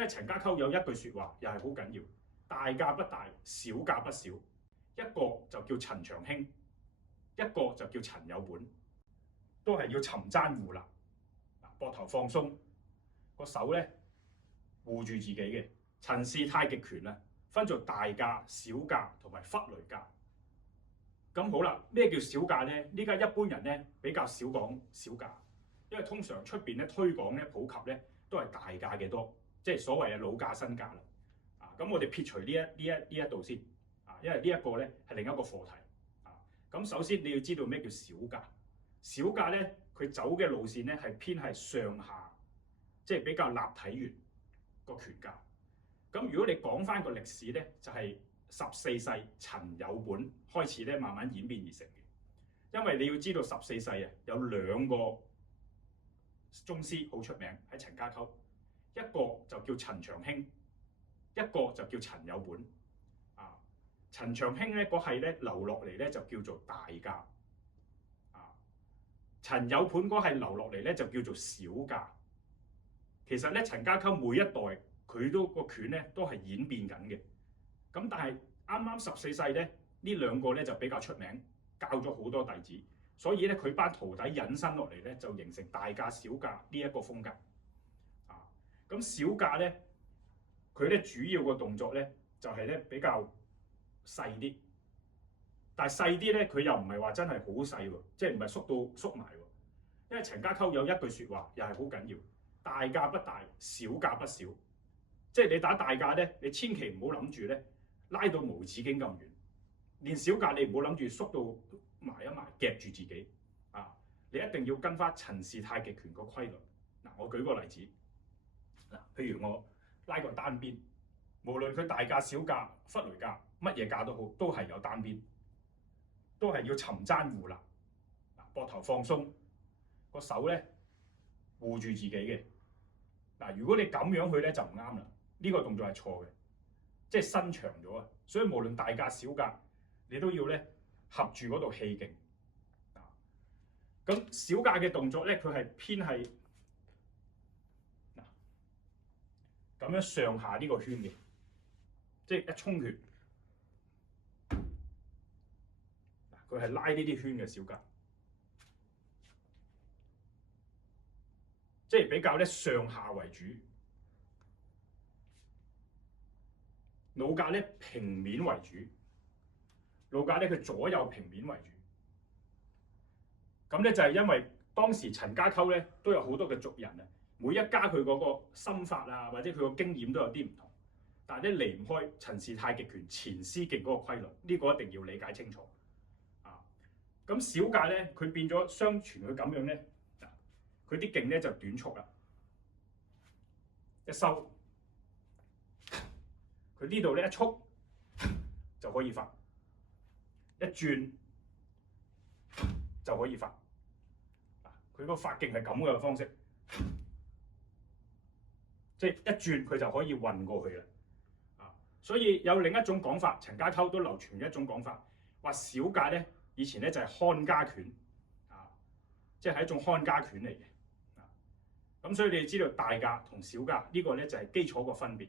因為陳家溝有一句説話又係好緊要，大價不大，小價不小。一個就叫陳長興，一個就叫陳有本，都係要沉攢護立，膊頭放鬆，個手咧護住自己嘅。陳氏太極拳啊，分做大價、小價同埋忽雷價。咁好啦，咩叫小價咧？呢家一般人咧比較少講小價，因為通常出邊咧推廣咧普及咧都係大價嘅多，即係所謂嘅老價新價啦。咁我哋撇除呢一度先。因為呢一個咧係另一個課題咁首先你要知道咩叫小價。小價咧，佢走嘅路線咧係偏係上下，即係比較立體圓個拳架。咁如果你講翻個歷史咧，就係14世陳有本開始咧慢慢演變而成嘅。因為你要知道14世啊有兩個宗師好出名喺陳家溝，一個就叫陳長興，一個就叫陳有本。陳長興咧嗰係咧留落嚟咧就叫做大價，陳有本嗰係留落嚟咧就叫做小價。其實咧陳家溝每一代佢都個拳咧都係演變緊嘅。咁但係啱啱14世咧呢兩個咧就比較出名，教咗好多弟子，所以咧佢班徒弟引申落嚟咧就形成大價小價呢一個風格。咁小價咧佢咧主要個動作咧就係咧比較細啲，但係細啲咧，佢又唔係話真係好細喎，即係唔係縮到縮埋喎。因為陳家溝有一句説話又係好緊要，大價不大，小價不小。即係你打大價咧，你千祈唔好諗住咧拉到無止境咁遠，連小價你唔好諗住縮到埋一埋夾住自己你一定要跟翻陳氏太極拳個規律。我舉個例子譬如我拉個單邊，無論佢大價、小價、忽雷價，乜嘢價都好，都係有單邊，都係要沉攢護立，膊頭放鬆，個手咧護住自己嘅。如果你咁樣去咧就唔啱啦，呢個動作係錯嘅，即係伸長咗啊。所以無論大價小價，你都要咧合住嗰度氣勁。咁小價嘅動作咧，佢係偏係咁樣上下呢個圈嘅，即係一衝拳，佢係拉呢啲圈嘅小價，即係比較咧上下為主。老價咧平面為主，老價咧佢左右平面為主。咁咧就係因為當時陳家溝咧都有好多嘅族人啊，每一家佢嗰個心法啊，或者佢個經驗都有啲唔同，但係咧離唔開陳氏太極拳前師勁嗰個規律，呢個一定要理解清楚。咁小價咧，佢變咗相傳佢咁樣咧，佢啲勁咧就短促啦，一收，佢呢度咧一束就可以發，一轉就可以發。佢個發勁係咁嘅方式，即係一轉佢就可以運過去啦。所以有另一種講法，陳家溝都流傳一種講法，話小價咧以前咧就係看家拳，即係一種看家拳嚟嘅。咁所以你知道大價同小價呢個咧就係基礎個分別。